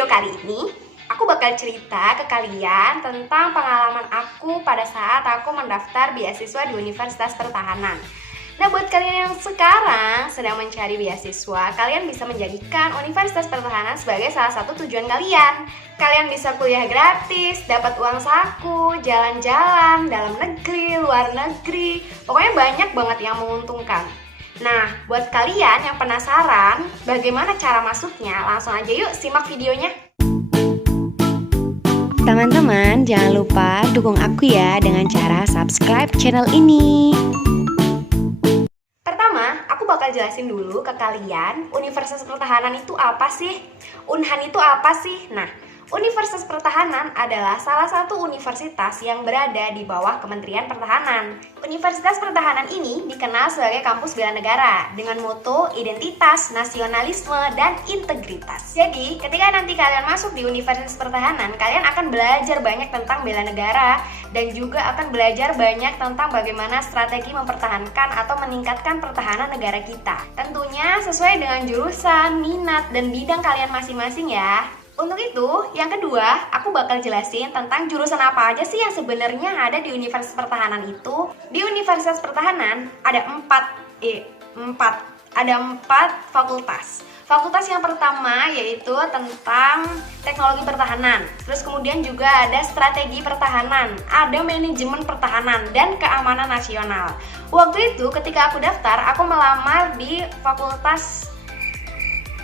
video kali ini, aku bakal cerita ke kalian tentang pengalaman aku pada saat aku mendaftar beasiswa di Universitas Pertahanan. Nah, buat kalian yang sekarang sedang mencari beasiswa, kalian bisa menjadikan Universitas Pertahanan sebagai salah satu tujuan kalian. Kalian bisa kuliah gratis, dapat uang saku, jalan-jalan, dalam negeri, luar negeri, pokoknya banyak banget yang menguntungkan. Nah, buat kalian yang penasaran bagaimana cara masuknya, langsung aja yuk simak videonya. Teman-teman, jangan lupa dukung aku ya dengan cara subscribe channel ini. Pertama, aku bakal jelasin dulu ke kalian Universitas Pertahanan itu apa sih? Unhan itu apa sih? Nah, Universitas Pertahanan adalah salah satu universitas yang berada di bawah Kementerian Pertahanan. Universitas Pertahanan ini dikenal sebagai kampus bela negara dengan moto identitas, nasionalisme, dan integritas. Jadi, ketika nanti kalian masuk di Universitas Pertahanan, kalian akan belajar banyak tentang bela negara dan juga akan belajar banyak tentang bagaimana strategi mempertahankan atau meningkatkan pertahanan negara kita. Tentunya sesuai dengan jurusan, minat, dan bidang kalian masing-masing ya. Untuk itu, yang kedua, aku bakal jelasin tentang jurusan apa aja sih yang sebenarnya ada di Universitas Pertahanan itu. Di Universitas Pertahanan ada empat fakultas. Fakultas yang pertama yaitu tentang teknologi pertahanan. Terus kemudian juga ada strategi pertahanan, ada manajemen pertahanan, dan keamanan nasional. Waktu itu ketika aku daftar, aku melamar di Fakultas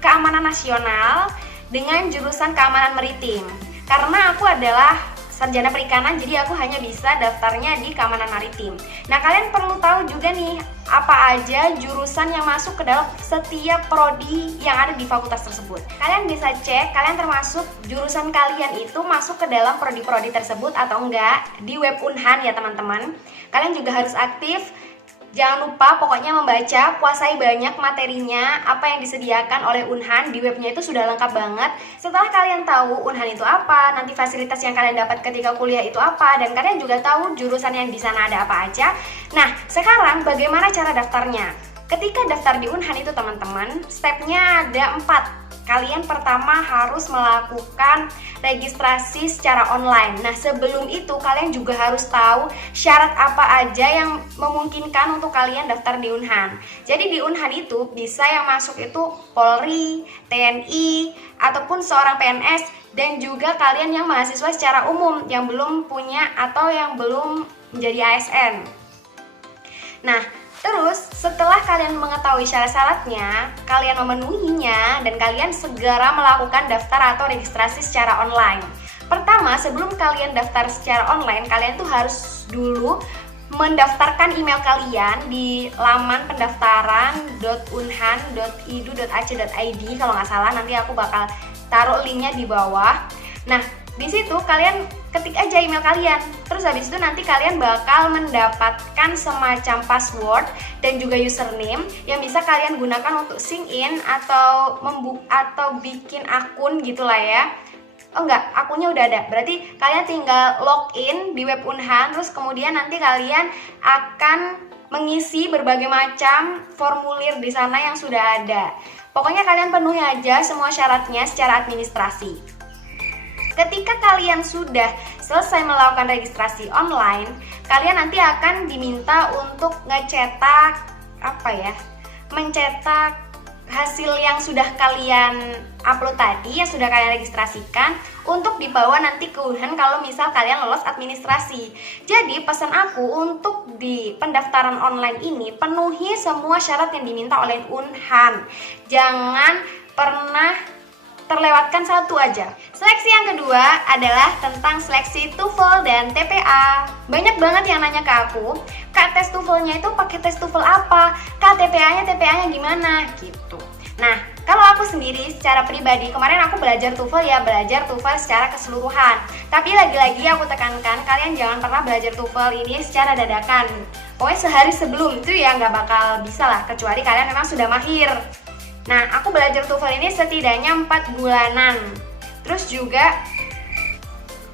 Keamanan Nasional dengan jurusan keamanan maritim. Karena aku adalah sarjana perikanan, jadi aku hanya bisa daftarnya di keamanan maritim. Nah, kalian perlu tahu juga nih, apa aja jurusan yang masuk ke dalam setiap prodi yang ada di fakultas tersebut. Kalian bisa cek, kalian termasuk jurusan kalian itu masuk ke dalam prodi-prodi tersebut atau enggak di web Unhan ya teman-teman. Kalian juga harus aktif. Jangan lupa pokoknya membaca, kuasai banyak materinya, apa yang disediakan oleh Unhan di webnya itu sudah lengkap banget. Setelah kalian tahu Unhan itu apa, nanti fasilitas yang kalian dapat ketika kuliah itu apa, dan kalian juga tahu jurusan yang di sana ada apa aja. Nah, sekarang bagaimana cara daftarnya? Ketika daftar di Unhan itu teman-teman, stepnya ada 4. Kalian pertama harus melakukan registrasi secara online. Nah, sebelum itu kalian juga harus tahu syarat apa aja yang memungkinkan untuk kalian daftar di Unhan. Jadi di Unhan itu bisa yang masuk itu Polri, TNI, ataupun seorang PNS, dan juga kalian yang mahasiswa secara umum yang belum punya atau yang belum menjadi ASN. Nah, terus setelah kalian mengetahui syarat-syaratnya, kalian memenuhinya, dan kalian segera melakukan daftar atau registrasi secara online. Pertama, sebelum kalian daftar secara online, kalian tuh harus dulu mendaftarkan email kalian di laman pendaftaran.unhan.edu.ac.id kalau nggak salah, nanti aku bakal taruh linknya di bawah. Nah, di situ kalian ketik aja email kalian. Terus habis itu nanti kalian bakal mendapatkan semacam password dan juga username yang bisa kalian gunakan untuk sign in atau bikin akun gitulah ya. Oh enggak, akunnya udah ada. Berarti kalian tinggal login di web Unhan, terus kemudian nanti kalian akan mengisi berbagai macam formulir di sana yang sudah ada. Pokoknya kalian penuhi aja semua syaratnya secara administrasi. Ketika kalian sudah selesai melakukan registrasi online, kalian nanti akan diminta untuk mencetak hasil yang sudah kalian upload tadi, yang sudah kalian registrasikan, untuk dibawa nanti ke Unhan kalau misal kalian lolos administrasi. Jadi pesan aku untuk di pendaftaran online ini, penuhi semua syarat yang diminta oleh Unhan. Jangan pernah terlewatkan satu aja. Seleksi yang kedua adalah tentang seleksi TOEFL dan TPA. Banyak banget yang nanya ke aku, Kak, tes TOEFL-nya itu pakai tes TOEFL apa? Kak, TPA-nya gimana? Gitu. Nah, kalau aku sendiri secara pribadi, kemarin aku belajar TOEFL secara keseluruhan. Tapi lagi-lagi aku tekankan, kalian jangan pernah belajar TOEFL ini secara dadakan. Pokoknya sehari sebelum itu ya nggak bakal bisa lah, kecuali kalian memang sudah mahir. Nah, aku belajar TOEFL ini setidaknya 4 bulanan. Terus juga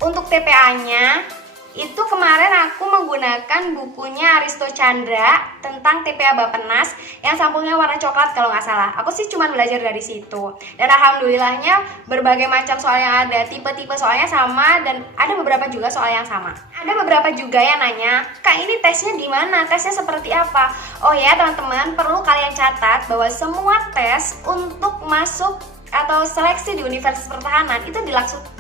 untuk TPA-nya Itu kemarin aku menggunakan bukunya Aristo Chandra tentang TPA Bappenas yang sampulnya warna coklat kalau nggak salah. Aku sih cuma belajar dari situ. Dan alhamdulillahnya berbagai macam soal yang ada, tipe-tipe soalnya sama dan ada beberapa juga soal yang sama. Ada beberapa juga yang nanya, "Kak, ini tesnya di mana? Tesnya seperti apa?" Oh ya, teman-teman, perlu kalian catat bahwa semua tes untuk masuk atau seleksi di Universitas Pertahanan itu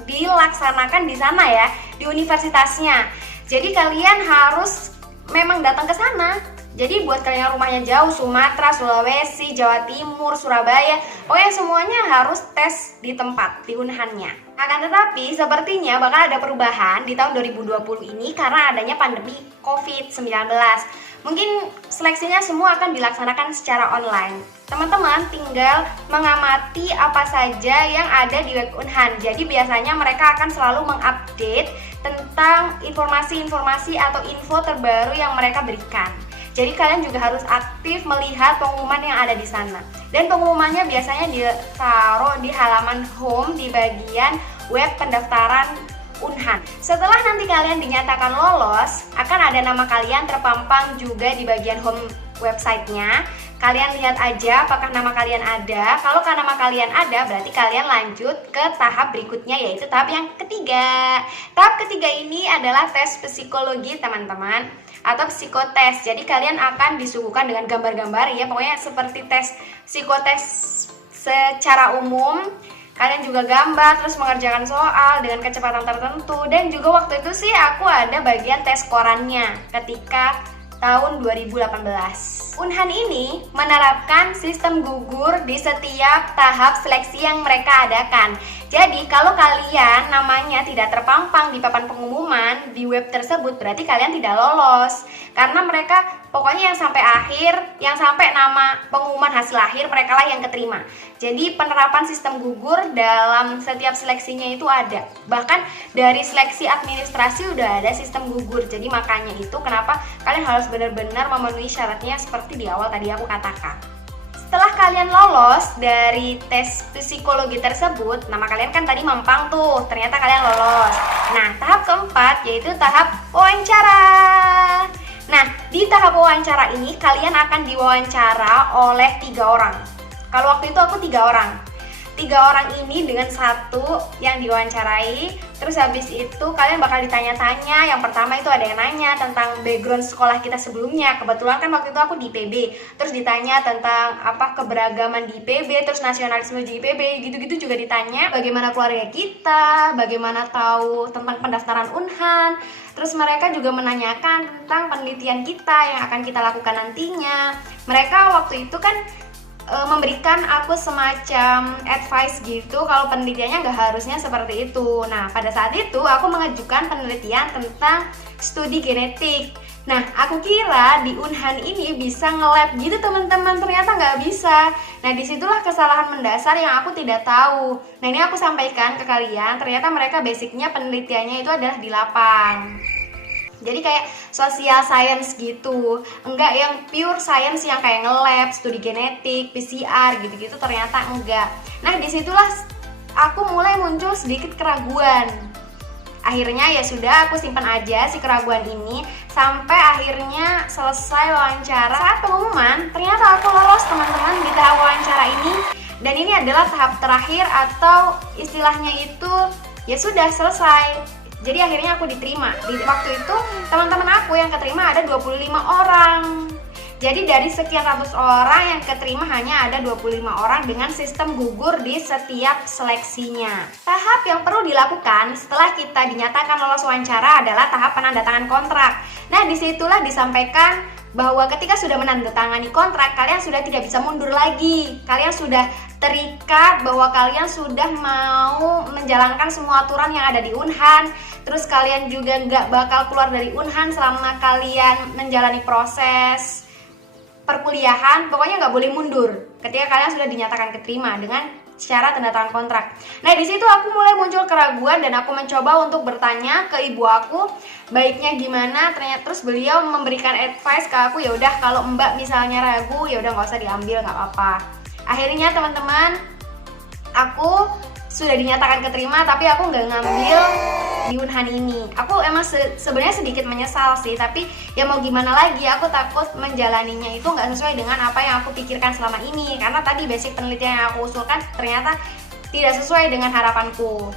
dilaksanakan di sana ya, di universitasnya. Jadi kalian harus memang datang ke sana. Jadi buat kalian yang rumahnya jauh, Sumatera, Sulawesi, Jawa Timur, Surabaya, pokoknya semuanya harus tes di tempat, di Unhannya. Akan tetapi sepertinya bakal ada perubahan di tahun 2020 ini karena adanya pandemi COVID-19. Mungkin seleksinya semua akan dilaksanakan secara online. Teman-teman tinggal mengamati apa saja yang ada di web Unhan. Jadi biasanya mereka akan selalu mengupdate tentang informasi-informasi atau info terbaru yang mereka berikan. Jadi kalian juga harus aktif melihat pengumuman yang ada di sana. Dan pengumumannya biasanya ditaruh di halaman home di bagian web pendaftaran Unhan. Setelah nanti kalian dinyatakan lolos, akan ada nama kalian terpampang juga di bagian home websitenya. Kalian lihat aja apakah nama kalian ada. Kalau nama kalian ada, berarti kalian lanjut ke tahap berikutnya, yaitu tahap yang ketiga. Tahap ketiga ini adalah tes psikologi, teman-teman, atau psikotes. Jadi kalian akan disuguhkan dengan gambar-gambar ya, pokoknya seperti tes psikotes secara umum. Kalian juga gambar, terus mengerjakan soal dengan kecepatan tertentu. Dan juga waktu itu sih aku ada bagian tes korannya ketika tahun 2018. Unhan ini menerapkan sistem gugur di setiap tahap seleksi yang mereka adakan. Jadi kalau kalian namanya tidak terpampang di papan pengumuman di web tersebut, berarti kalian tidak lolos. Karena mereka pokoknya yang sampai akhir, yang sampai nama pengumuman hasil akhir, mereka lah yang keterima. Jadi penerapan sistem gugur dalam setiap seleksinya itu ada. Bahkan dari seleksi administrasi udah ada sistem gugur. Jadi makanya itu kenapa kalian harus benar-benar memenuhi syaratnya seperti di awal tadi aku katakan. Setelah kalian lolos dari tes psikologi tersebut, nama kalian kan tadi mampang tuh, ternyata kalian lolos. Nah, tahap keempat yaitu tahap wawancara. Nah, di tahap wawancara ini kalian akan diwawancara oleh 3 orang. Kalau waktu itu aku 3 orang. 3 orang ini dengan satu yang diwawancarai. Terus habis itu kalian bakal ditanya-tanya. Yang pertama itu ada yang nanya tentang background sekolah kita sebelumnya. Kebetulan kan waktu itu aku di IPB. Terus ditanya tentang apa keberagaman di IPB, terus nasionalisme di IPB, gitu-gitu juga ditanya. Bagaimana keluarga kita, bagaimana tahu tentang pendaftaran Unhan. Terus mereka juga menanyakan tentang penelitian kita yang akan kita lakukan nantinya. Mereka waktu itu kan memberikan aku semacam advice gitu kalau penelitiannya nggak harusnya seperti itu. Nah, pada saat itu aku mengajukan penelitian tentang studi genetik. Nah, aku kira di Unhan ini bisa nge-lab gitu teman-teman, ternyata nggak bisa. Nah, disitulah kesalahan mendasar yang aku tidak tahu. Nah, ini aku sampaikan ke kalian, ternyata mereka basicnya penelitiannya itu adalah di lapang. Jadi kayak social science gitu, enggak yang pure science yang kayak nge-lab, studi genetik, PCR gitu-gitu, ternyata enggak. Nah, disitulah aku mulai muncul sedikit keraguan. Akhirnya ya sudah, aku simpan aja si keraguan ini sampai akhirnya selesai wawancara. Saat pengumuman, ternyata aku lolos teman-teman di tahap wawancara ini. Dan ini adalah tahap terakhir atau istilahnya itu ya sudah selesai. Jadi akhirnya aku diterima. Di waktu itu teman-teman aku yang keterima ada 25 orang. Jadi dari sekian ratus orang yang keterima hanya ada 25 orang dengan sistem gugur di setiap seleksinya. Tahap yang perlu dilakukan setelah kita dinyatakan lolos wawancara adalah tahap penandatangan kontrak. Nah, disitulah disampaikan bahwa ketika sudah menandatangani kontrak, kalian sudah tidak bisa mundur lagi. Kalian sudah terikat bahwa kalian sudah mau menjalankan semua aturan yang ada di Unhan. Terus kalian juga nggak bakal keluar dari Unhan selama kalian menjalani proses perkuliahan. Pokoknya nggak boleh mundur ketika kalian sudah dinyatakan keterima dengan secara tanda tangan kontrak. Nah, di situ aku mulai muncul keraguan dan aku mencoba untuk bertanya ke ibu aku baiknya gimana. Ternyata terus beliau memberikan advice ke aku, ya udah kalau Mbak misalnya ragu ya udah nggak usah diambil, nggak apa-apa. Akhirnya teman-teman, aku sudah dinyatakan keterima tapi aku nggak ngambil di Unhan ini. Aku emang sebenarnya sedikit menyesal sih, tapi ya mau gimana lagi, aku takut menjalaninya itu nggak sesuai dengan apa yang aku pikirkan selama ini. Karena tadi basic penelitian yang aku usulkan ternyata tidak sesuai dengan harapanku.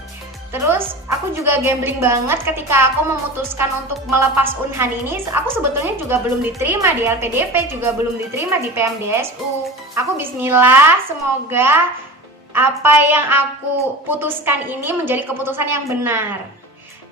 Terus aku juga gambling banget ketika aku memutuskan untuk melepas Unhan ini. Aku sebetulnya juga belum diterima di LPDP, juga belum diterima di PMDSU. Aku bismillah, semoga apa yang aku putuskan ini menjadi keputusan yang benar.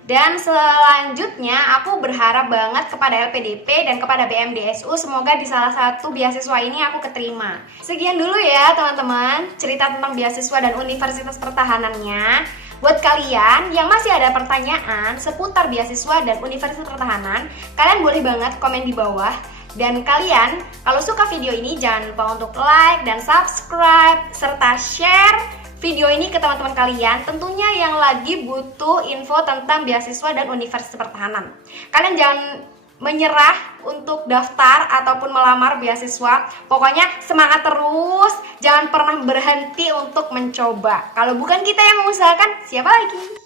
Dan selanjutnya aku berharap banget kepada LPDP dan kepada BMDSU, semoga di salah satu beasiswa ini aku keterima. Sekian dulu ya teman-teman, cerita tentang beasiswa dan universitas pertahanannya. Buat kalian yang masih ada pertanyaan seputar beasiswa dan universitas pertahanan, kalian boleh banget komen di bawah. Dan kalian kalau suka video ini jangan lupa untuk like dan subscribe serta share video ini ke teman-teman kalian, tentunya yang lagi butuh info tentang beasiswa dan universitas pertahanan. Kalian jangan menyerah untuk daftar ataupun melamar beasiswa. Pokoknya semangat terus, jangan pernah berhenti untuk mencoba. Kalau bukan kita yang mengusahakan, siapa lagi?